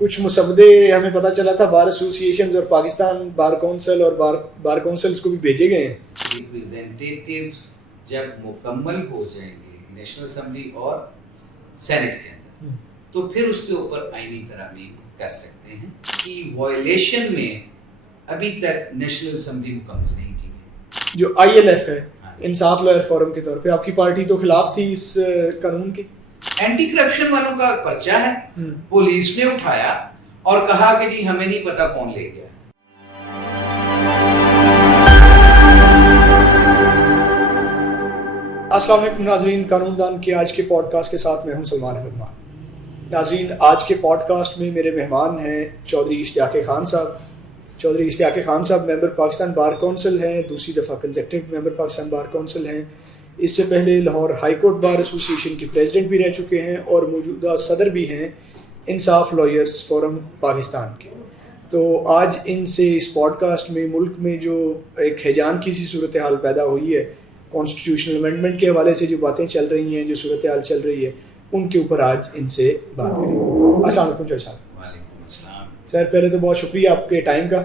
کچھ مسودے ہمیں پتہ چلا تھا بار ایسوسیشنز اور پاکستان بار کونسل اور بار کونسلز کو بھی بھیجے گئے ہیں. ریپریزنٹیٹیوز جب مکمل ہو جائیں گے نیشنل اسمبلی اور سینٹ کے اندر تو پھر اس کے اوپر آئینی ترامیم کر سکتے ہیں. کی وائلیشن میں ابھی تک نیشنل اسمبلی مکمل نہیں کی گئی. جو ILF ہے انصاف لائر فورم کے طور پہ آپ کی پارٹی تو خلاف تھی اس قانون کے. اینٹی کرپشن والوں کا پرچہ ہے, پولیس نے اٹھایا اور کہا کہ جی ہمیں نہیں پتا کون لے گیا. السلام علیکم ناظرین, قانون دان کے آج کے پوڈ کاسٹ کے ساتھ میں ہوں سلمان احمد مان. ناظرین, آج کے پوڈ کاسٹ میں میرے مہمان ہیں چودھری اشتیاق خان صاحب. چودھری اشتیاق خان صاحب ممبر پاکستان بار کونسل ہیں, دوسری دفعہ کنزیکٹیو ممبر پاکستان بار کونسل ہیں. اس سے پہلے Lahore high court bar association کے پریزیڈنٹ بھی رہ چکے ہیں اور موجودہ صدر بھی ہیں انصاف لائرز فورم پاکستان کے. تو آج ان سے اس پوڈ کاسٹ میں ملک میں جو ایک ہیجان کی سی صورتحال پیدا ہوئی ہے کانسٹیٹیوشنل امینڈمنٹ کے حوالے سے, جو باتیں چل رہی ہیں, جو صورتحال چل رہی ہے, ان کے اوپر آج ان سے بات کریں گے. السلام علیکم چودھری صاحب. وعلیکم السلام. سر پہلے تو بہت شکریہ آپ کے ٹائم کا.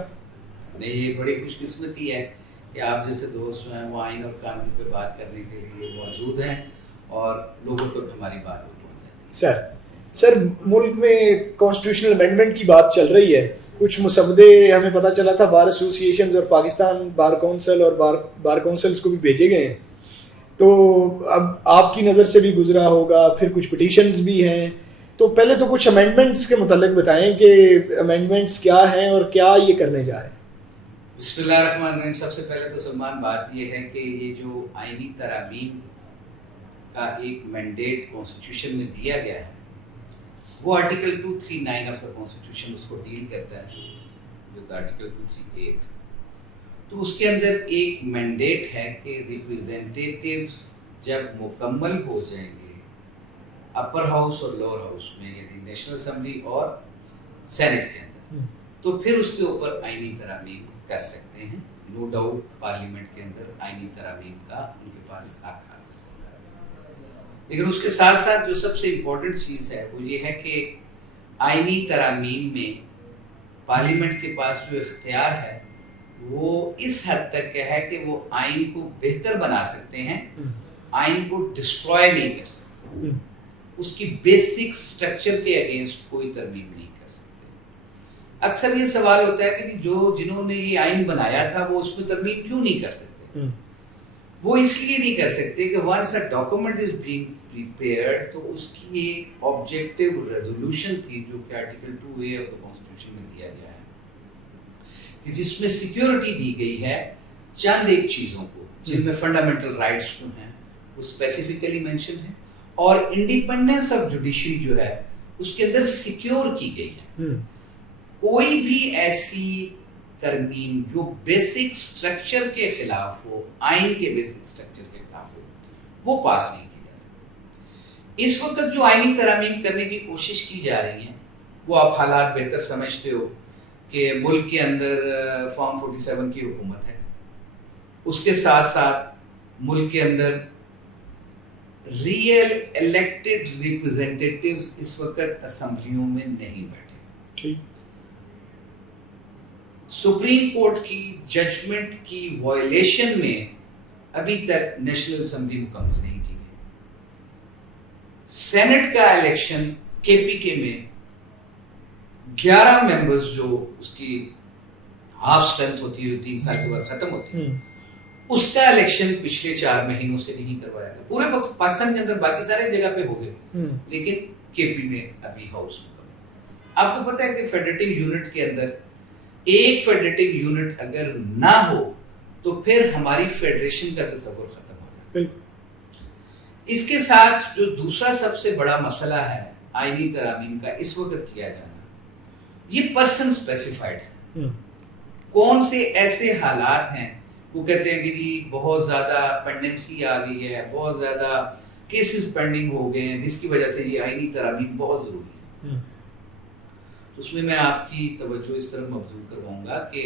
نہیں, یہ بڑی خوش قسمتی ہے کہ آپ جیسے دوست جو ہیں وہ آئین اور قانون پہ بات کرنے کے لیے موجود ہیں اور لوگوں تک ہماری بات پہنچ جاتی ہے. سر ملک میں کانسٹیٹیوشنل امینڈمنٹ کی بات چل رہی ہے. کچھ مسودے ہمیں پتہ چلا تھا بار ایسوسیشنز اور پاکستان بار کونسل اور بار کونسلز کو بھی بھیجے گئے ہیں. تو اب آپ کی نظر سے بھی گزرا ہوگا, پھر کچھ پٹیشنز بھی ہیں. تو پہلے تو کچھ امینڈمنٹس کے متعلق بتائیں کہ امینڈمنٹس کیا ہیں اور کیا یہ کرنے جا رہے ہیں. بسم اللہ الرحمن الرحیم. سب سے پہلے تو سلمان بات یہ ہے کہ یہ جو آئینی ترامیم کا ایک مینڈیٹ کانسٹیٹیوشن میں دیا گیا ہے وہ آرٹیکل 239 آف دا کانسٹیٹیوشن اس کو ڈیل کرتا ہے ود آرٹیکل 238. تو اس کے اندر ایک مینڈیٹ ہے کہ ریپریزنٹیٹیوز جب مکمل ہو جائیں گے اپر ہاؤس اور لوور ہاؤس میں یعنی نیشنل اسمبلی اور سینٹ کے اندر تو پھر اس کے اوپر آئینی ترامیم کر سکتے ہیں. نو ڈاؤٹ پارلیمنٹ کے اندر آئینی ترامیم کا ان کے پاس حق حاصل ہے, لیکن اس کے ساتھ ساتھ جو سب سے امپورٹنٹ چیز ہے وہ یہ ہے کہ آئینی ترامیم میں پارلیمنٹ کے پاس جو اختیار ہے وہ اس حد تک کیا ہے کہ وہ آئین کو بہتر بنا سکتے ہیں, آئین کو ڈسٹروائے نہیں کر سکتے, اس کی بیسک سٹرکچر کے اگینسٹ کوئی ترمیم نہیں کر سکتے. اکثر یہ سوال ہوتا ہے کہ جنہوں نے یہ آئین بنایا تھا وہ اس میں ترمیم کیوں نہیں کر سکتے. وہ اس لیے نہیں کر سکتے کہ once a document is being prepared تو اس کی ایک آبجیکٹیو ریزولوشن تھی جو کہ article 2A of the constitution میں دیا گیا ہے کہ جس میں سیکیورٹی دی گئی ہے چند ایک چیزوں کو جن میں فنڈامنٹل رائٹس جو ہیں وہ اسپیسیفکلی مینشن ہے اور انڈیپینڈنس آف جوڈیشری جو ہے اس کے اندر سیکیور کی گئی ہے. کوئی بھی ایسی ترمیم جو بیسک سٹرکچر کے خلاف ہو, آئین کے بیسک سٹرکچر کے خلاف ہو, وہ پاس نہیں کی جا سکتی. اس وقت جو آئینی ترامیم کرنے کی کوشش کی جا رہی ہیں وہ آپ حالات بہتر سمجھتے ہو کہ ملک کے اندر فارم 47 کی حکومت ہے, اس کے ساتھ ساتھ ملک کے اندر ریئل الیکٹڈ ریپریزنٹیٹیوز اس وقت اسمبلیوں میں نہیں بیٹھے. سپریم کورٹ کی ججمنٹ کی وائلیشن میں ابھی تک نیشنل اسمبلی مکمل نہیں کی گئی. سینٹ کا الیکشن KPK میں 11 ممبرز جو اس کی ہاف اسٹرینتھ ہوتی ہے 3 سال کے بعد ختم ہوتی ہے, اس کا الیکشن پچھلے 4 مہینوں سے نہیں کروایا گیا. پورے پاکستان کے اندر باقی سارے جگہ پہ ہو گئے لیکن KP میں ابھی ہاؤس مکمل. آپ کو پتہ ہے کہ فیڈریٹنگ یونٹ کے اندر ایک فیڈریٹنگ یونٹ اگر نہ ہو تو پھر ہماری فیڈریشن کا تصور ختم ہو جائے. اس کے ساتھ جو دوسرا سب سے بڑا مسئلہ ہے آئینی ترامیم کا اس وقت کیا جانا, یہ پرسن اسپیسیفائڈ ہے. کون سے ایسے حالات ہیں وہ کہتے ہیں کہ جی بہت زیادہ پینڈنسی آ گئی ہے, بہت زیادہ کیسز پینڈنگ ہو گئے ہیں جس کی وجہ سے یہ آئینی ترامیم بہت ضروری ہے. اس میں آپ کی توجہ اس طرح مبذول کرواؤں گا کہ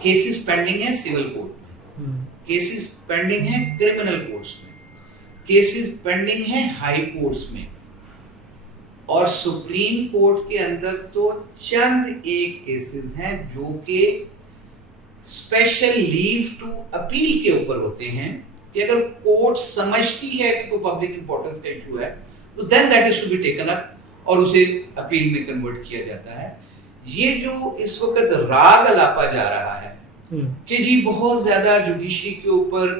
کیسز پینڈنگ ہیں سول کورٹ میں, کیسز پینڈنگ ہیں کرمنل کورٹس میں, کیسز پینڈنگ ہیں ہائی کورٹس میں, اور سپریم کورٹ کے اندر تو چند ایک کیسز ہیں جو کہ اسپیشل لیو ٹو اپیل کے اوپر ہوتے ہیں کہ اگر کورٹ سمجھتی ہے کہ کوئی پبلک امپورٹنس کا ایشو ہے تو then that is to be taken up اور اسے اپیل میں کنورٹ کیا جاتا ہے. یہ جو اس وقت راگ الاپا جا رہا ہے کہ جی بہت زیادہ جوڈیشری کے اوپر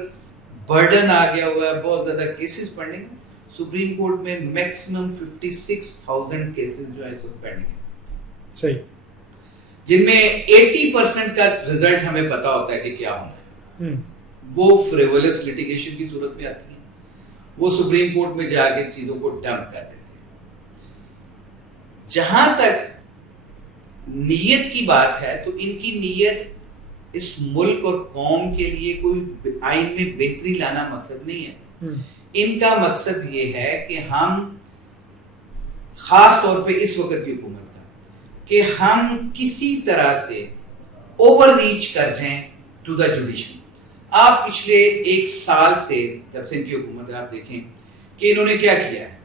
برڈن آ گیا ہوا ہے, بہت زیادہ کیسز پڑھنے کے, سپریم کورٹ میں میکسیمم 56,000 کیسز جو ہے اس وقت پینڈنگ ہیں, صحیح, جن میں 80% کا رزلٹ ہمیں پتا ہوتا ہے کہ کیا ہونا ہے. وہ فریولس لیٹیگیشن کی صورت میں آتی ہیں, وہ سپریم کورٹ میں جا کے چیزوں کو ڈمپ کر دیتے ہیں. جہاں تک نیت کی بات ہے تو ان کی نیت اس ملک اور قوم کے لیے کوئی آئین میں بہتری لانا مقصد نہیں ہے. ان کا مقصد یہ ہے کہ ہم خاص طور پہ اس وقت کی حکومت کا کہ ہم کسی طرح سے اوور ریچ کر جائیں ٹو دا جوڈیشری. آپ پچھلے ایک سال سے جب سے ان کی حکومت ہے آپ دیکھیں کہ انہوں نے کیا کیا ہے.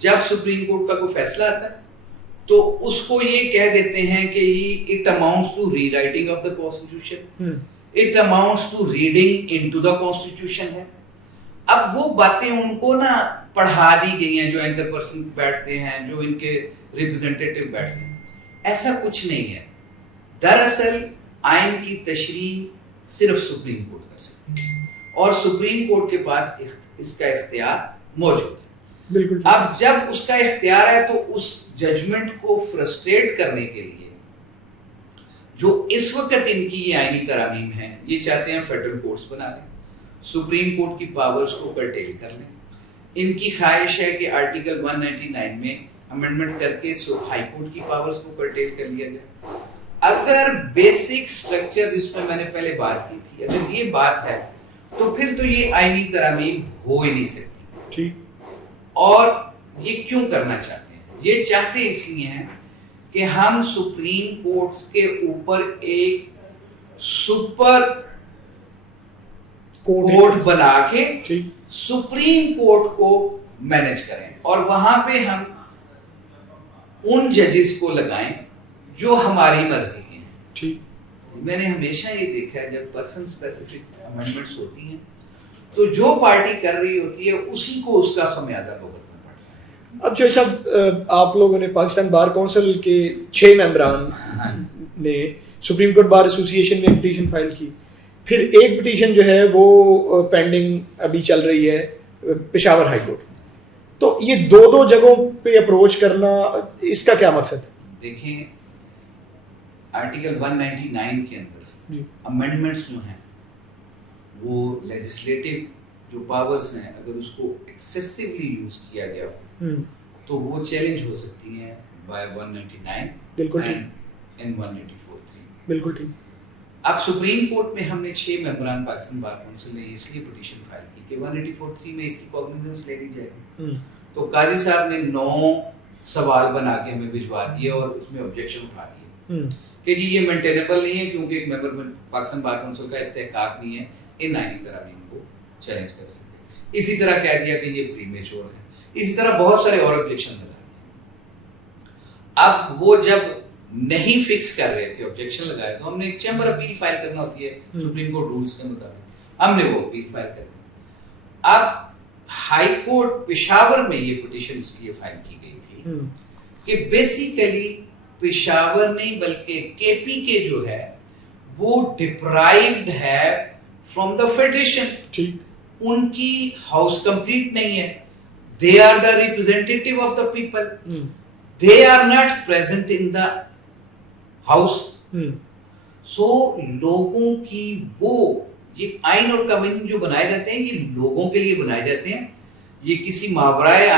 جب سپریم کورٹ کا کوئی فیصلہ آتا ہے تو اس کو یہ کہہ دیتے ہیں کہ it amounts to rewriting of the constitution, it amounts to reading into the constitution ہے. اب وہ باتیں ان کو نا پڑھا دی گئی ہیں, جو اینکر پرسن بیٹھتے ہیں, جو ان کے ریپرزینٹیٹیو بیٹھتے ہیں. ایسا کچھ نہیں ہے. دراصل آئین کی تشریح صرف سپریم کورٹ کر سکتی ہے اور سپریم کورٹ کے پاس اس کا اختیار موجود ہے. بالکل. اب جب اس کا اختیار ہے تو اس ججمنٹ کو فرسٹریٹ کرنے کے لیے جو اس وقت ان کی یہ آئینی ترامیم ہیں, یہ چاہتے ہیں فیڈرل کورٹس بنا لیں, سپریم کورٹ کی پاورز کو کرٹیل کر لیں. ان کی خواہش ہے کہ آرٹیکل 199 میں امینڈمنٹ کر کے ہائی کورٹ کی پاورز کو کرٹیل کر لیا جائے. اگر بیسک سٹرکچر جس میں نے پہلے بات کی تھی اگر یہ بات ہے تو پھر تو یہ آئینی ترامیم ہو ہی نہیں سکتی. ٹھیک. اور یہ کیوں کرنا چاہتے ہیں؟ یہ چاہتے اس لیے ہیں کہ ہم سپریم کورٹ کے اوپر ایک سپر کورٹ بنا کے سپریم کورٹ کو مینج کریں اور وہاں پہ ہم ان ججز کو لگائیں جو ہماری مرضی کے ہیں. ٹھیک. میں نے ہمیشہ یہ دیکھا ہے جب پرسن اسپیسیفک امینڈمنٹس ہوتی ہیں تو جو پارٹی کر رہی ہوتی ہے اسی کو اس کا خمیازہ بھگتنا پڑتا ہے. اب جو صاحب آپ لوگوں نے پاکستان بار کونسل کے 6 ممبران نے سپریم کورٹ بار ایسوسی ایشن میں پٹیشن فائل کی, پھر ایک پٹیشن جو ہے وہ پینڈنگ ابھی چل رہی ہے پشاور ہائی کورٹ. تو یہ دو جگہوں پہ اپروچ کرنا اس کا کیا مقصد ہے؟ دیکھیں آرٹیکل 199 کے اندر امینڈمنٹس جو ہیں وہ لیجسلیٹو جو پاورز ہیں اگر اس کو ایکسیسیولی یوز کیا گیا ہو تو وہ چیلنج ہو سکتی ہیں بائی 199 بالکل اینڈ 184(3). بالکل ٹھیک. اب سپریم کورٹ میں ہم نے 6 ممبران پاکستان بار کونسل نے اس لیے پٹیشن فائل کی کہ 184(3) میں اس کی کوگنیزنس لے لی جائے گی. تو قاضی صاحب نے 9 سوال بنا کے ہمیں بھجوا دیے اور اس میں آبجیکشن اٹھا دیے کہ جی یہ مینٹینیبل نہیں ہے کیونکہ ایک ممبر میں پاکستان بار کونسل کا استحقاق نہیں ہے ان آئینی ترامیم کو چیلنج کر سکے. اسی طرح کہہ دیا کہ یہ پری میچور ہے. اسی طرح بہت سارے اور آبجیکشن لگا دیے. اب وہ جب نہیں فکس کر رہے تھے آبجیکشن لگائے تو ہم نے چیمبر اپیل فائل کرنا ہوتی ہے سپریم کورٹ رولز کے مطابق, ہم نے وہ اپیل فائل کر دی. اب ہائی کورٹ پشاور میں یہ پٹیشن اس لیے فائل کی گئی تھی کہ بیسیکلی پشاور نہیں بلکہ کے پی کے جو ہے وہ ڈپرائیوڈ ہے فرام دا فیڈریشن. ان کی ہاؤس کمپلیٹ نہیں ہے. They are the representative of the people. They are not present in the house. So لوگوں کی وہ یہ آئین اور قوانین جو بنائے جاتے ہیں یہ لوگوں کے لیے بنائے جاتے ہیں. یہ کسی ماورائے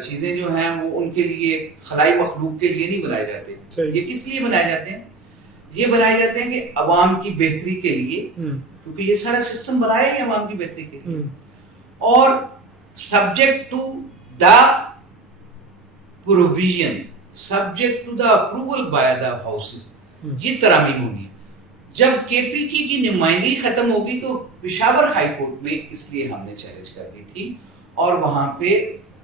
چیزیں جو ہیں وہ ان کے لیے خلائی مخلوق کے لیے نہیں بنائے جاتے. یہ کس لیے بنائے جاتے ہیں؟ یہ بنائے جاتے ہیں کہ عوام کی بہتری کے لیے, کیونکہ یہ سارا سسٹم بنایا گیا عوام کی بہتری کے لیے اور subject to the provision, subject to the approval by the houses. یہ ترامیم ہونی ہے. جب کے پی کی نمائندگی ختم ہوگی تو پشاور ہائی کورٹ میں اس لیے ہم نے چیلنج کر دی تھی اور وہاں پہ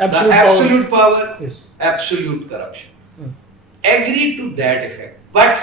absolute power, yes. absolute corruption. Agree to that effect. But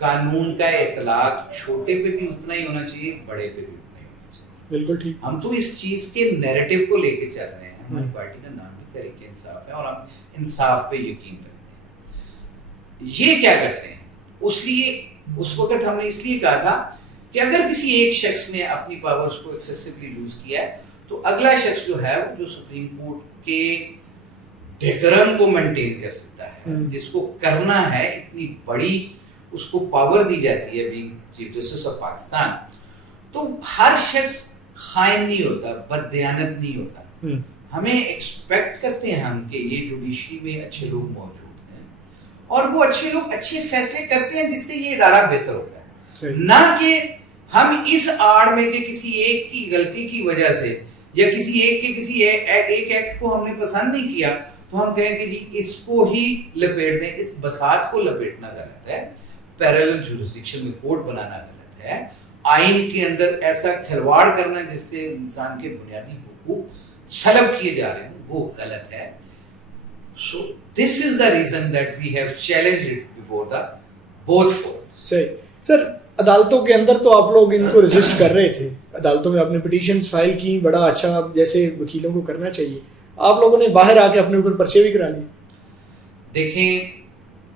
قانون کا اطلاق چھوٹے پہ بھی اتنا ہی ہونا چاہیے, بڑے پہ بھی اتنا ہی ہونا چاہیے. بالکل ٹھیک. ہم تو اس چیز کے نیریٹو کو لے کے چل رہے ہیں. ہماری پارٹی کا نام بھی تحریک انصاف ہے اور ہم انصاف پہ یقین رکھتے ہیں. یہ کیا کرتے ہیں, اس لیے اس وقت ہم نے اس لیے کہا تھا کہ اگر کسی ایک شخص نے اپنی پاورز کو ایکسیسولی یوز کیا ہے تو اگلا شخص جو ہے وہ جو سپریم کورٹ کے ڈیکرم کو مینٹین کر سکتا ہے, جس کو کرنا ہے, اتنی بڑی اس کو پاور دی جاتی ہے being chief justice of Pakistan. تو ہر شخص خائن نہیں ہوتا, بددیانت نہیں ہوتا. ہمیں ایکسپیکٹ کرتے ہیں ہم کہ یہ جوڈیشری میں اچھے لوگ موجود ہیں اور وہ اچھے لوگ اچھے فیصلے کرتے ہیں جس سے یہ ادارہ بہتر ہوتا ہے, نہ کہ ہم اس آڑ میں کہ کسی ایک کی غلطی کی وجہ سے یا کسی ایک کے کسی ایک ایکٹ کو ہم نے پسند نہیں کیا تو ہم کہیں کہ جی اس کو ہی لپیٹ دیں. اس بساط کو لپیٹنا غلط ہے, پیرالل جورسڈکشن میں کورٹ بنانا غلط ہے, آئین کے اندر ایسا کھلواڑ کرنا جس سے انسان کے بنیادی حقوق سلب کیے جا رہے ہیں وہ غلط ہے. So this is the reason that we have challenged it before the both forums. صحیح. سر عدالتوں کے اندر تو آپ لوگ ان کو ریزسٹ کر رہے تھے, عدالتوں میں اپنے پٹیشنز فائل کی, بڑا اچھا جیسے وکیلوں کو کرنا چاہیے. آپ لوگوں نے باہر آ کے اپنے اوپر پرچے بھی کرا لیے. دیکھیں,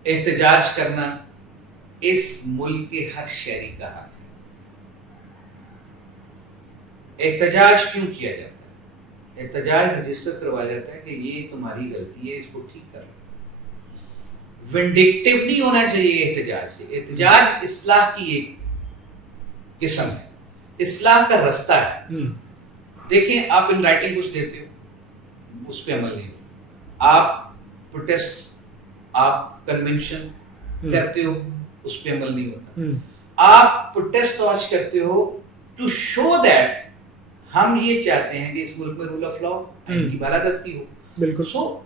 احتجاج کرنا اس ملک کے ہر شہری کا حق ہے. احتجاج کیوں کیا جاتا ہے؟ احتجاج رجسٹر کروایا جاتا ہے کہ یہ تمہاری غلطی ہے, اس کو ٹھیک کر لو. ونڈکٹیو نہیں ہونا چاہیے احتجاج سے. احتجاج اصلاح کی ایک قسم ہے, اصلاح کا رستہ ہے. دیکھیں, آپ ان رائٹنگ کچھ دیتے ہو, اس پہ عمل نہیں ہو. آپ پروٹیسٹ, آپ کنونشن کرتے ہو, اس پہ عمل نہیں ہوتا. آپ پروٹیسٹ لانچ کرتے ہو ٹو شو دیٹ ہم یہ چاہتے ہیں کہ اس ملک میں رول آف لا, آئین کی بالادستی ہو. بالکل. سو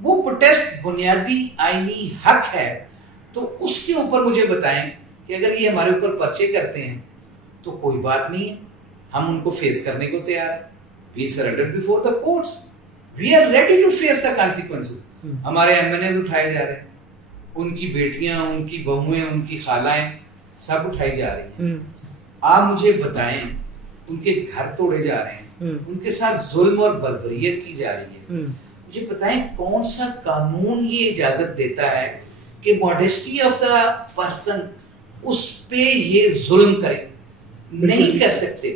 وہ پروٹیسٹ بنیادی آئینی حق ہے. تو اس کے اوپر مجھے بتائیں کہ اگر یہ ہمارے اوپر پرچے کرتے ہیں تو کوئی بات نہیں ہے, ہم ان کو فیس کرنے کو تیار ہیں. We surrender before the courts. We are ready to face the consequences. ہمارے MNAs اٹھائے جا رہے ہیں, ان کی بیٹیاں, ان کی بہویں, ان کی خالائیں سب اٹھائی جا رہی ہیں. آپ مجھے بتائیں, ان کے گھر توڑے جا رہے ہیں, ان کے ساتھ ظلم اور بربریت کی جا رہی ہے. مجھے بتائیں کون سا قانون یہ اجازت دیتا ہے کہ ماڈیسٹی آف دا پرسن اس پہ یہ ظلم کرے؟ نہیں کر سکتے.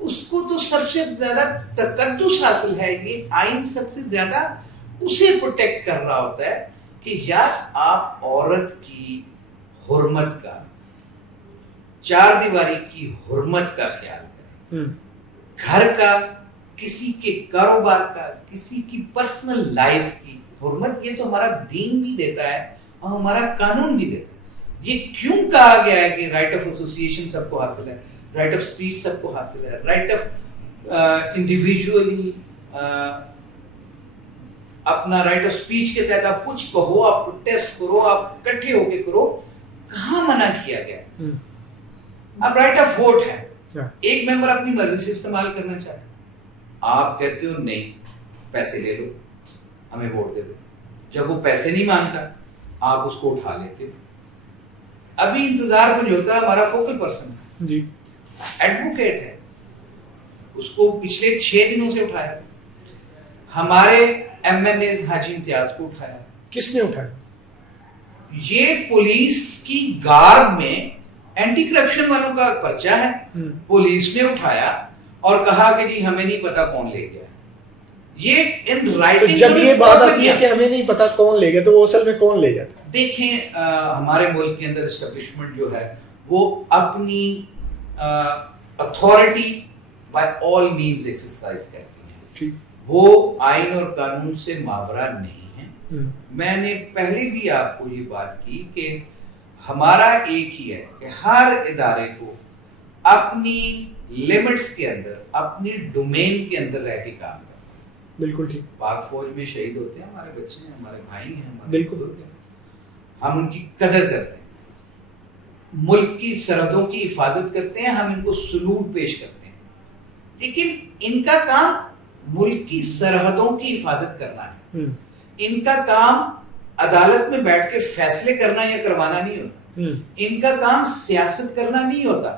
اس کو تو سب سے زیادہ تقدس حاصل ہے, یہ آئین سب سے زیادہ اسے پروٹیکٹ کر رہا ہوتا ہے کہ یار آپ عورت کی حرمت کا, چار دیواری کی حرمت کا خیال کریں, گھر کا, کسی کے کاروبار کا, کسی کی پرسنل لائف کی حرمت. یہ تو ہمارا دین بھی دیتا ہے اور ہمارا قانون بھی دیتا ہے. یہ کیوں کہا گیا ہے کہ رائٹ آف ایسوسیشن سب کو حاصل ہے, رائٹ آف اسپیچ سب کو حاصل ہے, رائٹ آف انڈیویجولی اپنا رائٹ آف اسپیچ کے تحت آپ کچھ کہو, آپ پروٹیسٹ کرو, آپ اکٹھے ہو کے کرو, کہاں منع کیا گیا؟ اب رائٹ آف ووٹ ہے, ایک ممبر اپنی مرضی سے استعمال کرنا چاہتا ہے, آپ کہتے ہو نہیں پیسے لے لو, ہمیں ووٹ دے دو. جب وہ پیسے نہیں مانگتا آپ اس کو اٹھا لیتے ہو. ابھی انتظار کچھ ہوتا ہے, ہمارا فوکل پرسن جی ایڈوکیٹ ہے, اس کو پچھلے 6 دنوں سے اٹھایا. ہمارے MNA حاجی امتیاز کو اٹھایا. کس نے اٹھایا؟ یہ پولیس کی گارڈ میں اینٹی کرپشن والوں کا پرچہ ہے, پولیس نے اٹھایا اور کہا کہ جی ہمیں نہیں پتا کون لے گیا. یہ ان رائٹنگ, جب یہ بات آتی ہے کہ ہمیں نہیں پتا کون لے گیا تو وہ اصل میں کون لے جاتا ہے؟ دیکھیں, ہمارے ملک کے اندر اسٹیبلشمنٹ جو ہے وہ اپنی authority by all means exercise کرتی ہیں, وہ آئین اور قانون سے ماورا نہیں ہے. میں نے پہلے بھی آپ کو یہ بات کی کہ ہمارا ایک ہی ہے کہ ہر ادارے کو اپنی لمٹس کے اندر, اپنی ڈومین کے اندر رہ کے کام کرنا. بالکل ٹھیک. پاک فوج میں شہید ہوتے ہیں ہمارے بچے ہیں, ہمارے بھائی ہیں, ہمارے بالکل, ہم ان کی قدر کرتے ہیں, ملک کی سرحدوں کی حفاظت کرتے ہیں, ہم ان کو سلوٹ پیش کرتے ہیں. لیکن ان کا کام ملک کی سرحدوں کی حفاظت کرنا ہے. ان کا کام عدالت میں بیٹھ کے فیصلے کرنا یا کروانا نہیں ہوتا. ان کا کام سیاست کرنا نہیں ہوتا,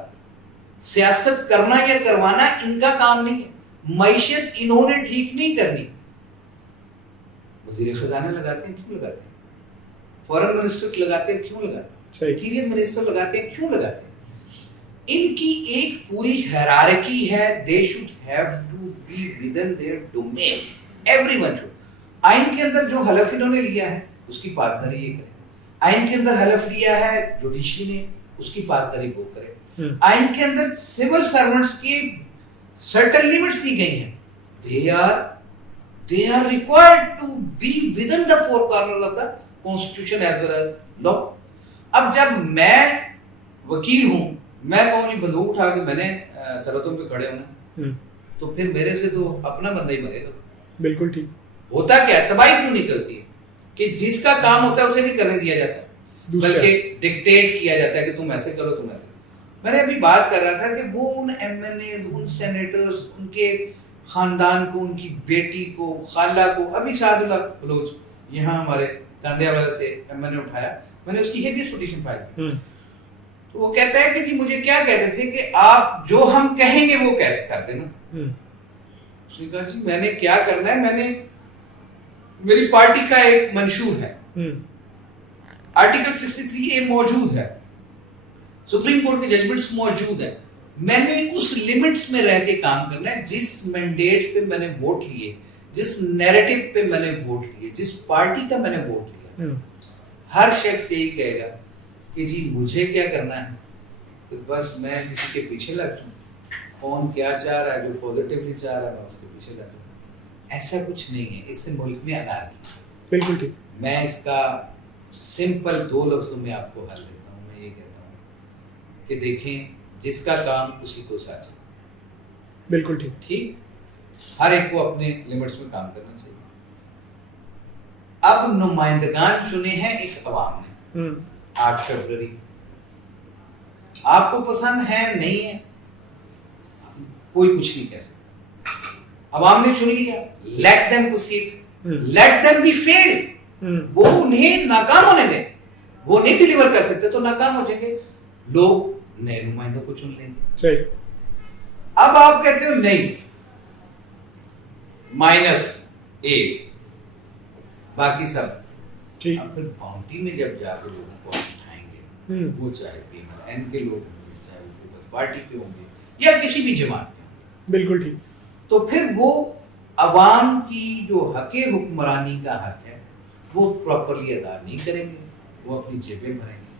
سیاست کرنا یا کروانا ان کا کام نہیں ہے. معیشت انہوں نے ٹھیک نہیں کرنی. وزیر خزانہ لگاتے ہیں, کیوں لگاتے ہیں؟ فورن منسٹر لگاتے ہیں, کیوں لگاتے ہیں؟ انٹیریئر منسٹر لگاتے ہیں, کیوں لگاتے ہیں؟ ان کی ایک پوری ہیرارکی ہے. they should have to be within their domain. everyone should. آئین کے اندر جو حلف انہوں نے لیا ہے اس کی پاسداری یہ کرے. آئین کے اندر حلف لیا ہے جوڈیشری نے, اس کی پاسداری وہ کرے. آئین کے اندر سول سرونٹس کی سرٹن لیمٹس دی گئی ہیں. they are required to be within the four corners of the constitution as well as law. اب جب میں وکیل ہوں, میں کہوں جی بندوق اٹھا کے میں نے سرحدوں پہ کھڑے ہونا, تو پھر میرے سے تو اپنا بندہ ہی مرے گا. بالکل ٹھیک. ہوتا کیا ہے, تباہی کیوں نکلتی ہے کہ جس کا کام ہوتا ہے اسے نہیں کرنے دیا جاتا, بلکہ ڈکٹیٹ کیا جاتا ہے کہ تم ایسے کرو, تم ایسے. میں نے ابھی بات کر رہا تھا کہ وہ ان ایم این اے, ان سینیٹرز, ان کے خاندان کو, ان کی بیٹی کو, خالہ کو, ابھی شاہد اللہ بلوچ یہاں ہمارے کاندیا والے سے ایم این اے اٹھایا, میں نے اس کی ہیویس پٹیشن فائل کی. تو وہ کہتا ہے کہ جی مجھے کیا کہتے تھے کہ آپ جو ہم کہیں گے وہ کر دینا. اس نے کہا جی میں نے کیا کرنا ہے, میں نے میری پارٹی کا ایک منشور ہے, آرٹیکل 63A موجود ہے, سپریم کورٹ کے ججمنٹس موجود ہیں, میں نے اس لیمٹس میں رہ کے کام کرنا ہے. جس مینڈیٹ پہ میں نے ووٹ لیے, جس نیریٹو پہ میں نے ووٹ لیے, جس پارٹی کا میں نے ووٹ لیا, ہر شخص یہی کہے گا کہ جی مجھے کیا کرنا ہے, تو بس میں کسی کے پیچھے لگ جاؤں, کون کیا چاہ رہا ہے, جو پوزیٹیولی چاہ رہا ہے میں اس کے پیچھے لگ جاؤں. ایسا کچھ نہیں ہے, اس سے ملک میں انارکی. بالکل ٹھیک. میں اس کا سمپل 2 لفظوں میں آپ کو حل دیتا ہوں. میں یہ کہتا ہوں کہ دیکھیں جس کا کام اسی کو ساتھ. بالکل ٹھیک. ٹھیک, ہر ایک کو اپنے لمٹس میں کام کرنا چاہیے. اب نمائندگان چنے ہیں اس عوام نے 8 فروری, آپ کو پسند ہے نہیں ہے, کوئی کچھ نہیں کہہ سکتا. عوام نے چن لیا, let them proceed, let them be failed. وہ انہیں ناکام ہونے دیں, وہ نہیں ڈیلیور کر سکتے تو ناکام ہو جائیں گے, لوگ نئے نمائندوں کو چن لیں گے. صحیح. اب آپ کہتے ہو نہیں -A باقی سب ٹھیک. اب پھر باؤنڈری میں جب جا کے لوگوں کو اٹھائیں گے, وہ چاہے PMLN کے لوگ ہوں گے, چاہے وہ پیپلز پارٹی کے ہوں گے, یا کسی بھی جماعت کے ہوں گے. بالکل ٹھیک. تو پھر وہ عوام کی جو حق حکمرانی کا حق ہے وہ پراپرلی ادا نہیں کریں گے, وہ اپنی جیبیں بھریں گے.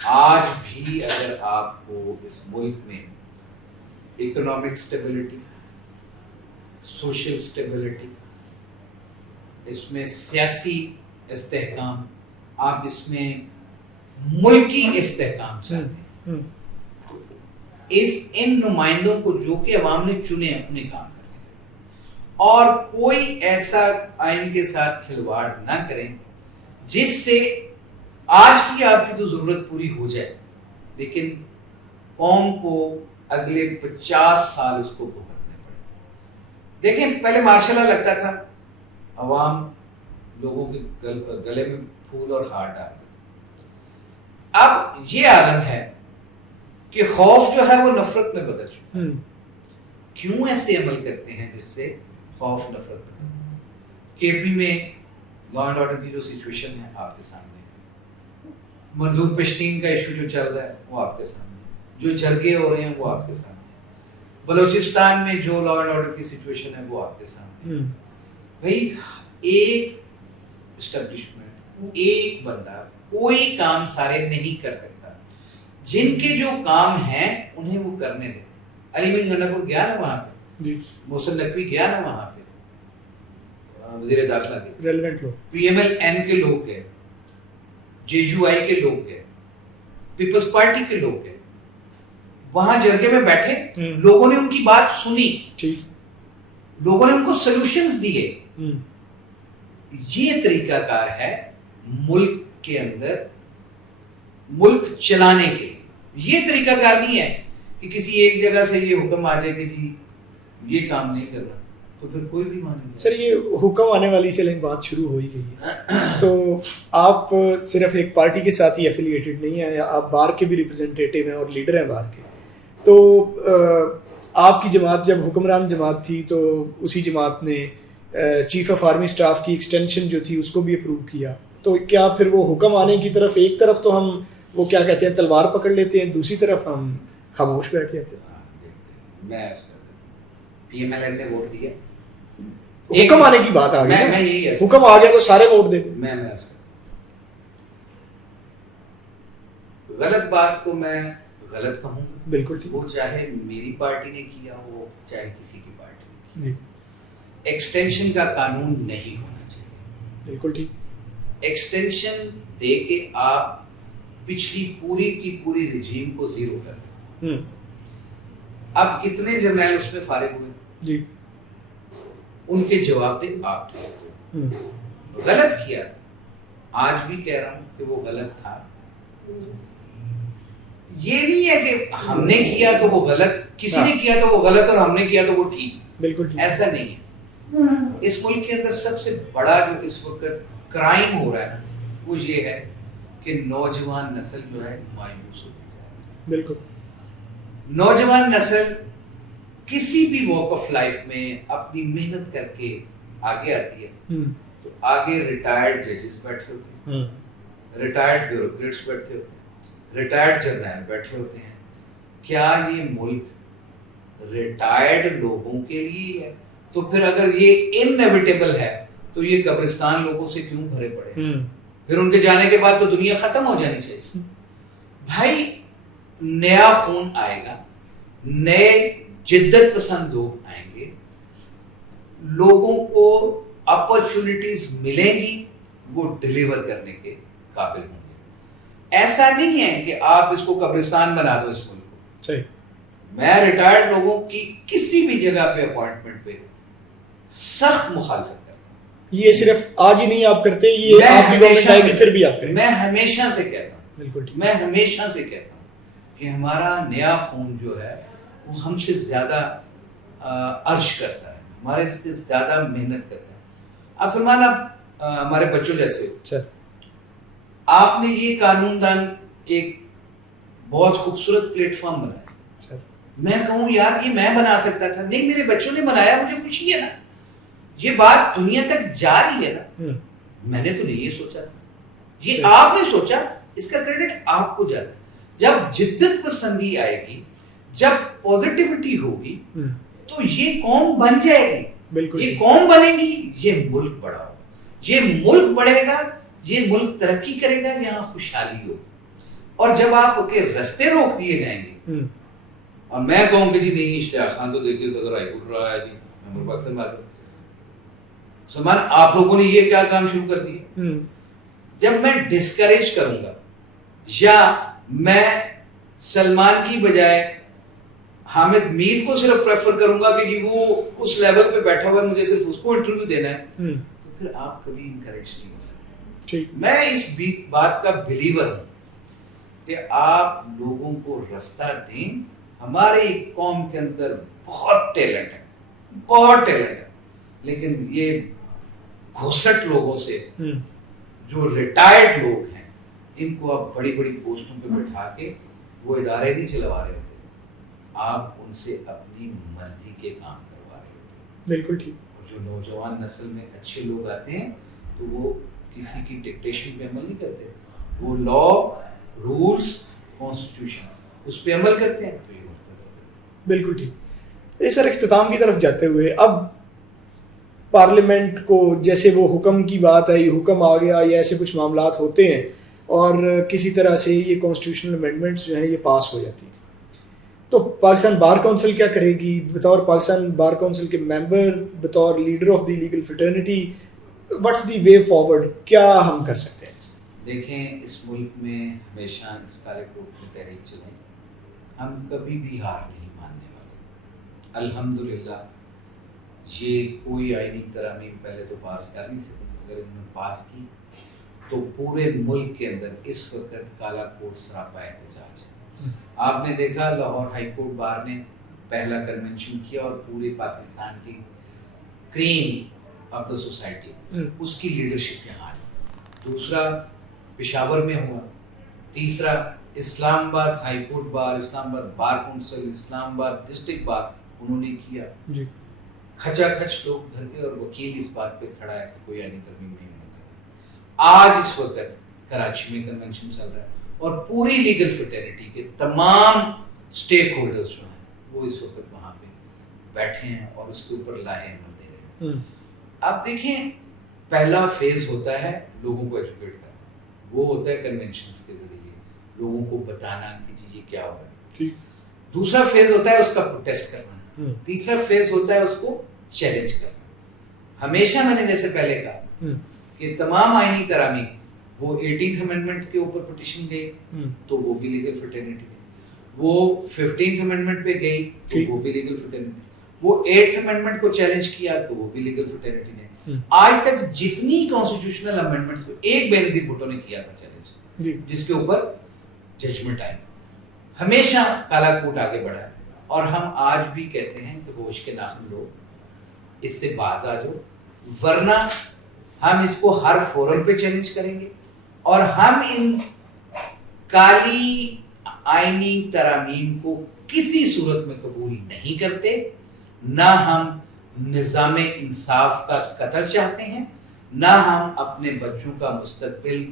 آج بھی اگر آپ کو اس ملک میں اکنامک سٹیبلٹی, سوشل سٹیبلٹی, اس میں سیاسی استحکام, آپ اس میں ملکی استحکام چاہتے ہیں, ان نمائندوں کو جو کہ عوام نے چنے اپنے کام کرنے دیں, اور کوئی ایسا آئین کے ساتھ کھلواڑ نہ کریں جس سے آج کی آپ کی تو ضرورت پوری ہو جائے, لیکن قوم کو اگلے 50 سال اس کو بھگتنے پڑے. دیکھیں پہلے ماشاء اللہ لگتا تھا عوام لوگوں کے گلے میں پھول اور ہار ڈالتے, اب یہ عالم ہے کہ خوف جو ہے وہ نفرت میں بدل چکا ہے. کیوں ایسے عمل کرتے ہیں جس سے خوف نفرت بدل؟ KP میں لا اینڈ آرڈر کی جو سچویشن ہے آپ کے سامنے, منظور پشتین کا ایشو جو چل رہا ہے وہ آپ کے سامنے, جو جرگے ہو رہے ہیں وہ آپ کے سامنے, بلوچستان میں جو لا اینڈ آرڈر کی سچویشن ہے وہ آپ کے سامنے. بھائی ایک اسٹیبلشمنٹ, ایک بندہ کوئی کام سارے نہیں کر سکتا. جن کے جو کام ہیں انہیں وہ کرنے دیں. علی مین گنڈا گیا نا وہاں پہ, محسن نقوی گیا نا وہاں پہ, وزیر داخلہ کے ریلیونٹ لوگ, PMLN کے لوگ گئے, JUI کے لوگ گئے, پیپلز پارٹی کے لوگ گئے, وہاں جرگے میں بیٹھے, لوگوں نے ان کی بات سنی, لوگوں نے ان کو سولوشنز دیے. یہ طریقہ کار ہے ملک کے اندر ملک چلانے کے لیے. یہ طریقہ کار نہیں ہے کہ کسی ایک جگہ سے یہ حکم آ جائے کہ جی یہ کام نہیں کرنا تو پھر کوئی بھی مانے گا. سر یہ حکم آنے والی چلیں بات شروع ہو ہی گئی ہے, تو آپ صرف ایک پارٹی کے ساتھ ہی ایفیلیٹڈ نہیں ہیں, آپ بار کے بھی ریپرزنٹیٹیو ہیں اور لیڈر ہیں بار کے. تو آپ کی جماعت جب حکمران جماعت تھی تو اسی جماعت نے چیف آف آرمی اسٹاف کی ایکسٹینشن جو تھی اس کو بھی اپروو کیا. تو کیا پھر وہ حکم آنے کی طرف ایک طرف تو ہم وہ کیا کہتے ہیں تلوار پکڑ لیتے ہیں, دوسری طرف ہم خاموش بیٹھ جاتے ہیں؟ میں پی ایم ایل این نے ووٹ دیا, حکم آنے کی بات آ گئی, میں حکم آ گیا تو سارے ووٹ دیتے. میں غلط بات کو میں غلط کہوں گا, بالکل ٹھیک, وہ چاہے میری پارٹی نے کیا ہو چاہے کسی کی پارٹی نے جی ایکسٹینشن کا قانون نہیں ہونا چاہیے. بالکل ٹھیک. ایکسٹینشن دے کے آپ پچھلی پوری کی پوری رجیم کو زیرو کر دیں. اب کتنے جرنیل اس میں فارغ ہوئے جی, ان کے جواب دیں آپ ٹھیک غلط کیا تھا, آج بھی کہہ رہا ہوں کہ وہ غلط تھا. یہ نہیں ہے کہ ہم نے کیا تو وہ غلط, کسی نے کیا تو وہ غلط اور ہم نے کیا تو وہ ٹھیک, بالکل ٹھیک. ایسا نہیں ہے. اس ملک کے اندر سب سے بڑا جو اس وقت کرائم ہو رہا ہے وہ یہ ہے کہ نوجوان نسل جو ہے مایوس ہوتی جا رہی ہے. بالکل. نوجوان نسل کسی بھی واک آف لائف میں اپنی محنت کر کے آگے آتی ہے, تو آگے ریٹائرڈ ججز بیٹھے ہوتے ہیں, ریٹائرڈ بیوروکریٹس بیٹھے ہوتے ہیں, ریٹائرڈ جرنیل بیٹھے ہوتے ہیں. کیا یہ ملک ریٹائرڈ لوگوں کے لیے ہے؟ تو پھر اگر یہ انیویٹیبل ہے تو یہ قبرستان لوگوں سے کیوں بھرے پڑے؟ پھر ان کے جانے کے بعد تو دنیا ختم ہو جانی چاہیے. بھائی نیا خون آئے گا, نئے جدت پسند لوگ آئیں گے, لوگوں کو اپرچونٹیز ملیں گی, وہ ڈیلیور کرنے کے قابل ہوں گے. ایسا نہیں ہے کہ آپ اس کو قبرستان بنا دو اس ملک کو. صحیح. میں ریٹائرڈ لوگوں کی کسی بھی جگہ پہ اپوائنٹمنٹ پہ سخت مخالفت کرتا ہوں. یہ صرف آج ہی نہیں آپ کرتے, یہ آپ کی گورنمنٹ آئے گی پھر بھی آپ کریں. میں ہمیشہ سے کہتا ہوں, بالکل ٹھیک, میں ہمیشہ سے کہتا ہوں کہ ہمارا نیا خون جو ہے وہ ہم سے زیادہ عرش کرتا ہے, ہمارے سے زیادہ محنت کرتا ہے. آپ سلمان, آپ ہمارے بچوں جیسے ہو, آپ نے یہ قانون دان ایک بہت خوبصورت پلیٹ فارم بنایا. میں کہوں یار یہ میں بنا سکتا تھا, نہیں میرے بچوں نے بنایا, مجھے خوشی ہے نا, یہ بات دنیا تک جا رہی ہے نا. میں نے تو نہیں یہ سوچا تھا, یہ آپ نے سوچا, اس کا کریڈٹ آپ کو جاتا ہے. جب جدت پسندی آئے گی, جب پوزیٹیوٹی ہوگی, تو یہ قوم بن جائے گی. یہ قوم بنے گی, یہ ملک بڑا ہوگا, یہ ملک بڑھے گا, یہ ملک ترقی کرے گا, یہاں خوشحالی ہوگی. اور جب آپ کے رستے روک دیے جائیں گے, اور میں کہوں کہ جی نہیں اشتیاق خان تو دیکھیے صدر ہائی کورٹ رہا ہے, جی ممبر پاکستان بات سلمان, آپ لوگوں نے یہ کیا کام شروع کر دیا. جب میں ڈسکریج کروں گا یا میں سلمان کی بجائے حامد میر کو صرف پریفر کروں گا کہ جی وہ اس لیول پہ بیٹھا ہوا ہے, مجھے صرف اس کو انٹرویو دینا ہے, تو پھر آپ کبھی انکریج نہیں ہو سکتے. میں اس بات کا بلیور ہوں کہ آپ لوگوں کو رستہ دیں. ہماری قوم کے اندر بہت ٹیلنٹ ہے, بہت ٹیلنٹ ہے, لیکن یہ گھسٹ لوگوں سے, جو ریٹائرڈ لوگ ہیں, ان کو آپ بڑی بڑی پوسٹوں پہ بٹھا کے وہ ادارے نہیں چلوا رہے ہوتے, آپ ان سے اپنی مرضی کے کام کروا رہے ہوتے ہیں. بالکل ٹھیک. اور جو نوجوان نسل میں اچھے لوگ آتے ہیں تو وہ کسی کی ڈکٹیشن پہ عمل نہیں کرتے, وہ لا, رولز, کانسٹیٹیوشن اس پہ عمل کرتے ہیں. تو یہ بالکل ٹھیک. یہ سر اختتام کی طرف جاتے ہوئے, اب پارلیمنٹ کو جیسے وہ حکم کی بات آئی, حکم آ گیا یا ایسے کچھ معاملات ہوتے ہیں اور کسی طرح سے یہ کانسٹیٹیوشنل امینڈمنٹس جو ہیں یہ پاس ہو جاتی ہیں, تو پاکستان بار کونسل کیا کرے گی بطور پاکستان بار کونسل کے ممبر, بطور leader of the legal fraternity, what's the way forward, کیا ہم کر سکتے ہیں؟ دیکھیں, اس ملک میں ہمیشہ اس کالے کوٹ کی تحریک چلیں, ہم کبھی بھی ہار نہیں ماننے والے. الحمدللہ یہ کوئی آئینی ترامیم پہلے تو پاس کر نہیں سکے, اگر انہوں نے پاس کی تو پورے ملک کے اندر اس وقت کالا کوٹ سراپا احتجاج ہے. آپ نے دیکھا لاہور ہائی کورٹ بار نے پہلا کنونشن کیا اور پورے پاکستان کی کریم آف دا سوسائٹی، اس کی لیڈرشپ یہاں آئی. دوسرا پشاور میں ہوا. تیسرا اسلام آباد ہائی کورٹ بار، اسلام آباد بار کونسل، اسلام آباد ڈسٹرکٹ بار انہوں نے کیا. کھچا کھچ لوگ بھر کے، اور وکیل اس بات پہ کھڑا ہے کہ کوئی آئینی ترمیم نہیں ہونے کا. آج اس وقت کراچی میں کنونشن چل رہا ہے، اور پوری لیگل فٹرنیٹی کے تمام اسٹیک ہولڈرز جو ہیں وہ اس وقت وہاں پہ بیٹھے ہیں اور اس کے اوپر لاہے عمل دے رہے ہیں. اب دیکھیں، پہلا فیز ہوتا ہے لوگوں کو ایجوکیٹ کرنا، وہ ہوتا ہے کنونشنز کے ذریعے لوگوں کو بتانا کہ جی یہ کیا ہو رہا ہے. دوسرا فیز ہوتا ہے اس کا پروٹیسٹ کرنا. تیسرا فیز ہوتا ہے اس کو چیلنج کرنا. ہمیشہ میں نے جیسے پہلے کہا کہ تمام آئینی ترامیم، وہ 18th امینڈمنٹ کے اوپر پٹیشن گئی تو وہ بھی لیگل فٹرنیٹی ہے، وہ 15th امینڈمنٹ پہ گئی تو وہ بھی لیگل فٹرنیٹی، وہ 8th امینڈمنٹ کو چیلنج کیا تو وہ بھی لیگل فٹرنیٹی نے. آج تک جتنی کانسٹیٹیوشنل امینڈمنٹس کو ایک بے نظیر بھٹو نے کیا تھا چیلنج، جس کے اوپر ججمنٹ آئی. ہمیشہ کالا کوٹ آگے بڑھا ہے، اور ہم آج بھی کہتے ہیں کہ ہوش کے ناخن لو، اس سے باز آ جاؤ، ورنہ ہم اس کو ہر فورم پہ چیلنج کریں گے. اور ہم ان کالی آئینی ترامیم کو کسی صورت میں قبول نہیں کرتے، نہ ہم نظام انصاف کا قتل چاہتے ہیں، نہ ہم اپنے بچوں کا مستقبل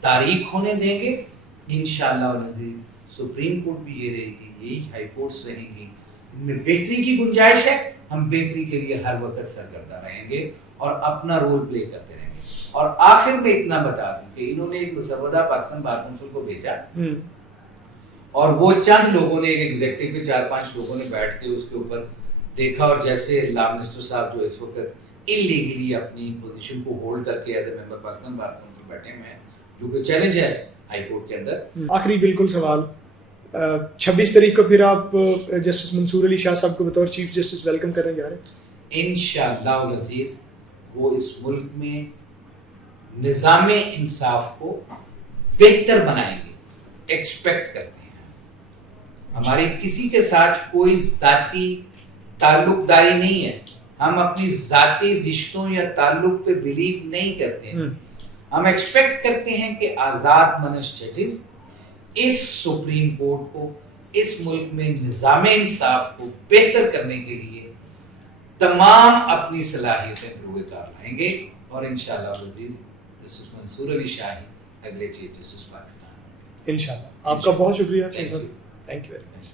تاریک ہونے دیں گے. انشاءاللہ العزیز سپریم کورٹ بھی یہ رہے گی، یہی ہائی کورٹس رہیں گی، ان میں بہتری کی گنجائش ہے. ہم بہتری کے لیے ہر وقت سرگردہ رہیں گے اور اپنا رول پلے کرتے رہیں گے. اور آخر میں اتنا بتا دوں کہ انہوں نے ایک مسودہ پاکستان بار کونسل کو بھیجا، اور وہ چند لوگوں نے، ایک ایگزیکٹو کے 4-5 لوگوں نے بیٹھ کے اس کے اوپر دیکھا، اور جیسے لا منسٹر صاحب جو اس وقت انلیگلی اپنی پوزیشن کو ہولڈ کر کے as a member Pakistan bar council بیٹھے ہوئے ہیں، جو کہ چیلنج ہے ہائی کورٹ کے اندر. آخری بالکل سوال، 26 تاریخ کو پھر آپ جسٹس منصور علی شاہ صاحب کو بطور چیف جسٹس ویلکم کرنے جا رہے ہیں؟ انشاءاللہ العزیز وہ اس ملک میں نظام انصاف کو بہتر بنائیں گے، ایکسپیکٹ کرتے ہیں. ہماری کسی کے ساتھ کوئی ذاتی تعلق داری نہیں ہے، ہم اپنی ذاتی رشتوں یا تعلق پہ بلیو نہیں کرتے ہیں. ہم ایکسپیکٹ کرتے ہیں کہ آزاد منش ججز اس سپریم کورٹ کو، اس ملک میں نظام انصاف کو بہتر کرنے کے لیے تمام اپنی صلاحیتیں روئے کار لائیں گے. اور انشاءاللہ العزیز جسٹس منصور علی شاہ اگلے چیف جسٹس پاکستان. انشاءاللہ. آپ کا بہت شکریہ. Thank you very much.